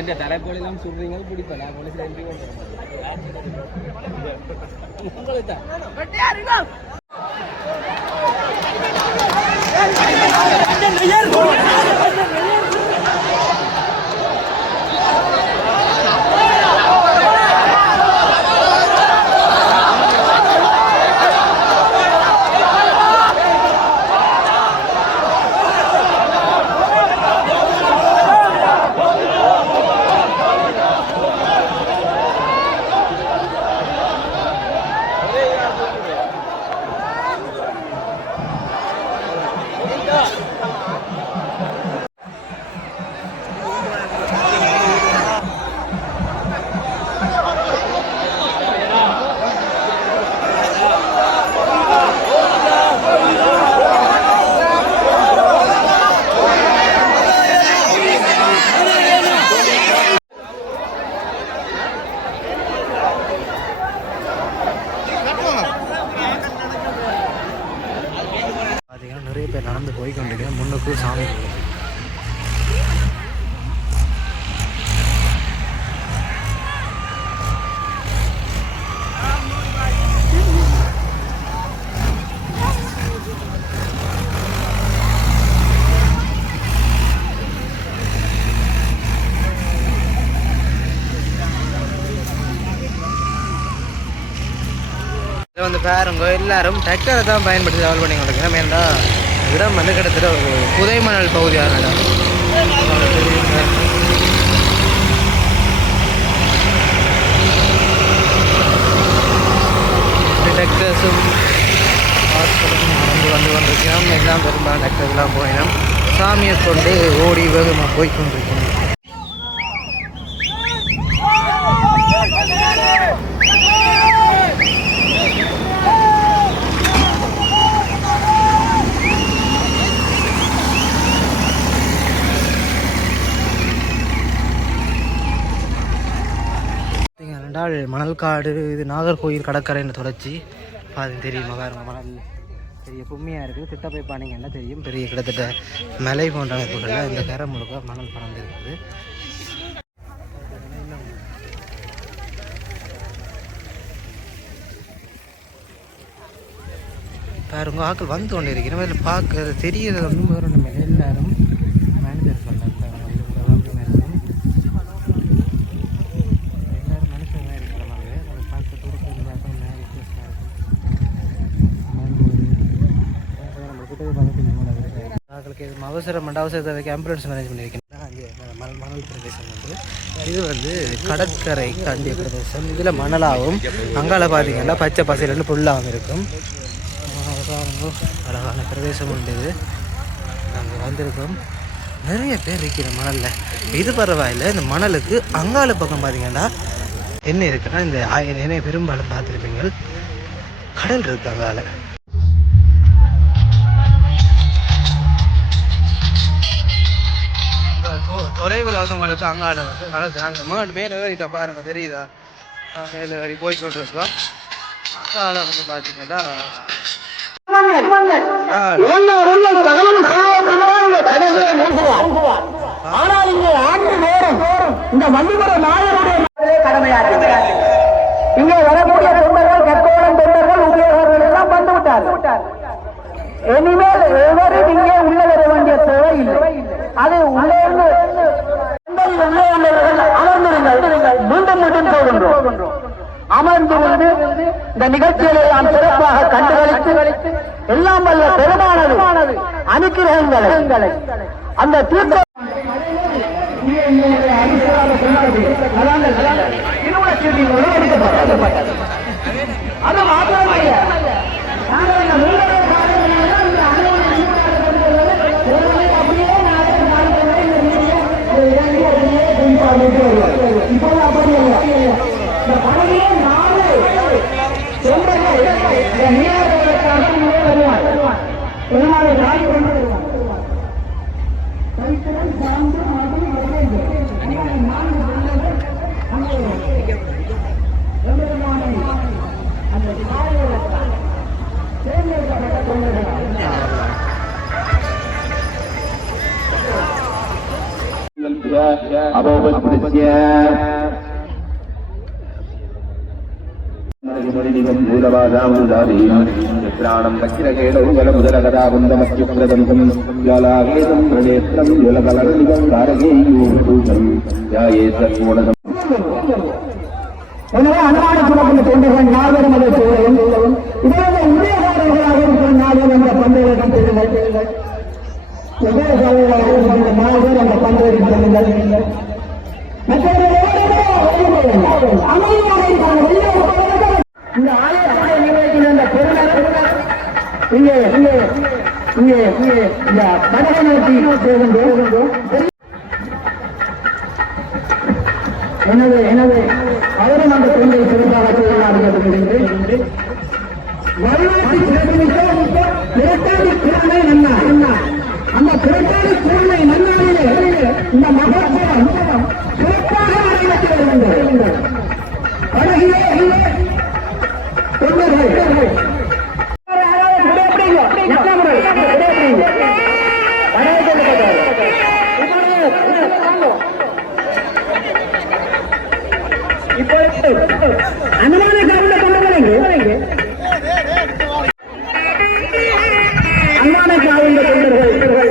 என் தலைப்பொழிலாம் சொல்றீங்க பிடிப்பேன் நான் போலீஸ்ல எம்பி உங்களுக்கு தான் பார்த்தீங்கன்னா நிறைய பேர் நடந்து போய் கொண்டிருக்கேன் முன்னுக்கு சாமி. வந்து பாருங்க எல்லாரும் டிராக்டரை தான் பயன்படுத்தி டெவலப் பண்ணி கொடுக்குறோம் ஏன்னா இடம் வந்து கிட்டத்தட்ட ஒரு புதை மணல் பகுதியான இடம் டிராக்டர்ஸும் நடந்து வந்து கொண்டிருக்கிறோம் எல்லாம் பெரும்பாலும் டிராக்டர்ஸ்லாம் போயினோம். சாமியை கொண்டு ஓடி வேகமாக போய் கொண்டிருக்கிறோம் மணல் காடு இது நாகர்கோயில் கடற்கரைன்னு தொடர்ச்சி. அது தெரியுமா பாருங்க மணல். பெரிய கும்மியாக இருக்குது. கிட்ட போய் பானீங்கன்னா தெரியும்? பெரிய கிட்டத்தட்ட மலை போன்ற அமைப்புகளில் இந்த கரை முழுக்க மணல் பறந்து இருக்குது பாருங்க ஆக்கள் வந்து கொண்டு இருக்கிறோம் மாதிரி பார்க்க தெரிகிறது வந்து எல்லாரும் மனிதர் சொல்லலாம் எல்லாரும் மனுஷன் தான் இருக்கிறவங்க அதை பார்க்க தூரத்தில் பார்த்தா மேலே வித்தியாசமாக ஓகே அவசரம் மண்ட அவசரத்தை வைக்க ஆம்புலன்ஸ் மேனேஜ் பண்ணியிருக்கேன். அங்கே மணல் மணல் பிரதேசம் வந்து இது வந்து கடற்கரை தாண்டிய பிரதேசம். இதில் மணலாகவும் அங்கால பார்த்தீங்கன்னா பச்சை பசையிலேருந்து புல்லாகவும் இருக்கும். அழகான பிரதேசம் உண்டு இது. நாங்கள் வந்திருக்கோம். நிறைய பேர் இருக்கிற மணலில். இது பரவாயில்ல இந்த மணலுக்கு அங்கால பக்கம் பார்த்தீங்கன்னா என்ன இருக்குன்னா இந்த ஆயிரம் நிறைய பெரும்பாலும் பார்த்துருப்பீங்க கடல் இருக்கு அங்கால. தொலைவில் அவங்களுக்கு அங்கால வந்து கடல் நாங்கள் மேலே மேலே ஏறிட்டா பாருங்க தெரியுதா? மேலே ஏறி போய் இருக்கோம் அதில் வந்து பார்த்தீங்கன்னா ஆனால் இங்கே ஆண்டு நேரம் இந்த வள்ளிபுர அமர்ந்திருந்து இந்த நிகழ்ச்சிகளை நாம் சிறப்பாக கண்டுகளித்து எல்லாம் வல்ல பெருமானது அனுக்கிரகங்களை அந்த தீர்த்த அது ൂലവാദാമുദാദീണം ദക്ഷിണകേടൗകലമുദലകഥാകുന്ദമത്യുപ്രദന്തം ലലാകേതം പ്രണേത്രം ജലകലനികം കാരകേയൂഷം യായേ സർവോണതം எனவே அன்றாட சுமக்கும் தொண்டர்கள் நால்வரும் அந்த பந்தயத்தில் செல்லுங்கள் எவ்வளவு இந்த ஆலயத்தை நிர்வகிக்கிற அந்த பொருளாதார இங்கே இங்கே இங்கே இங்கே இந்த படகை நோக்கி எனவே எனவே அவரும் அந்த தொண்டை சிறப்பாக செய்யலாம் வரலாற்று சிறப்புமிக்க நன்னா அந்த இந்த மகத்துவம் படகிலே தொண்டர்கள் அனுமான காவல தொண்டர்கள் அனுமான தொண்டர்கள்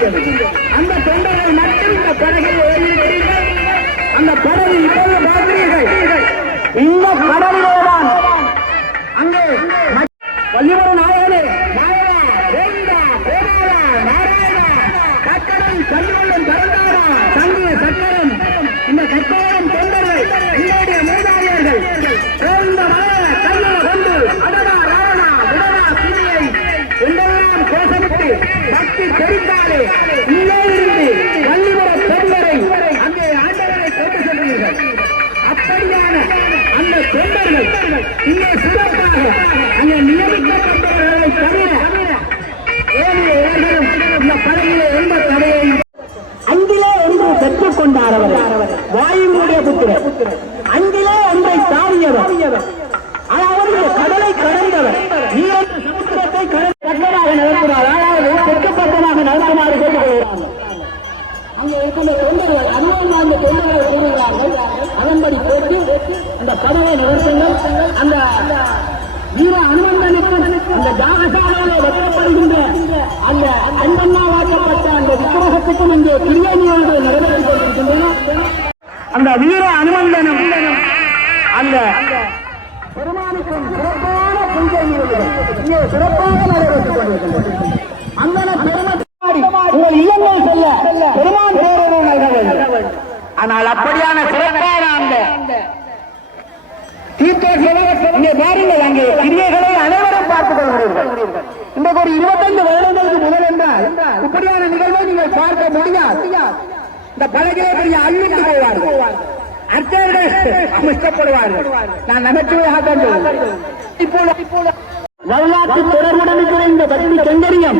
அந்த தொண்டர்கள் மட்டும் இந்த படகில் ஏறியிருக்கிறீர்கள் அந்த படகு இப்போது பார்க்கிறீர்கள். இந்த கடலிலேதான் பக்தி தெரிந்தாலே உள்ளே இருந்து வள்ளிபுர தொண்டரை அங்கே ஆண்டவரை கொண்டு சென்றீர்கள் அப்படியான அந்த தொண்டர்கள் இங்கே சிறப்பு பக்கமாக நடத்துமாறு கேட்டுக்கொள்கிறார்கள் அங்கே இருக்கின்ற தொண்டர்கள் அனுபவம் வாய்ந்த தொண்டர்களை கூறுகிறார்கள் அதன்படி போட்டு அந்த பதவை நிறுத்தங்கள் அந்த வீர அனுமந்தனுக்கும் அந்த ஜாகசாலையிலே வைக்கப்படுகின்ற அந்த அன்பண்ணா வாக்கப்பட்ட அந்த விக்கிரகத்துக்கும் இங்கே கிரியணியோடு நிறைவேற்றிக் கொண்டிருக்கின்றன. அந்த வீர அனுமந்தனும் அந்த பெருமானுக்கும் சிறப்பான பூஜை சிறப்பாக நடைபெற்றுக் கொண்டிருக்கின்றன. அந்த உங்கள் இல்லங்கள் செல்ல பெருமான் பேரவை நல்க வேண்டும். ஆனால் அப்படியான சிறப்பான அந்த தீர்த்தேஸ்வரர் இங்கே பாருங்கள் அங்கே கிரியைகளை அனைவரும் பார்த்துக் கொள்கிறீர்கள். இன்றைக்கு ஒரு இருபத்தைந்து வருடங்களுக்கு முதல் என்றால் இப்படியான நிகழ்வை நீங்கள் பார்க்க முடியாது. இந்த பலகையை பெரிய அள்ளிட்டு போவார்கள். அர்ச்சகர்கள் அமைக்கப்படுவார்கள் நான் நகைச்சுவையாக தான் வரலாற்று தொடர்புடன் இருக்கிற இந்த பக்தி கைங்கரியம்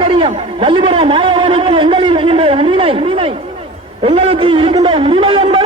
இருக்கின்ற உரிமை என்பது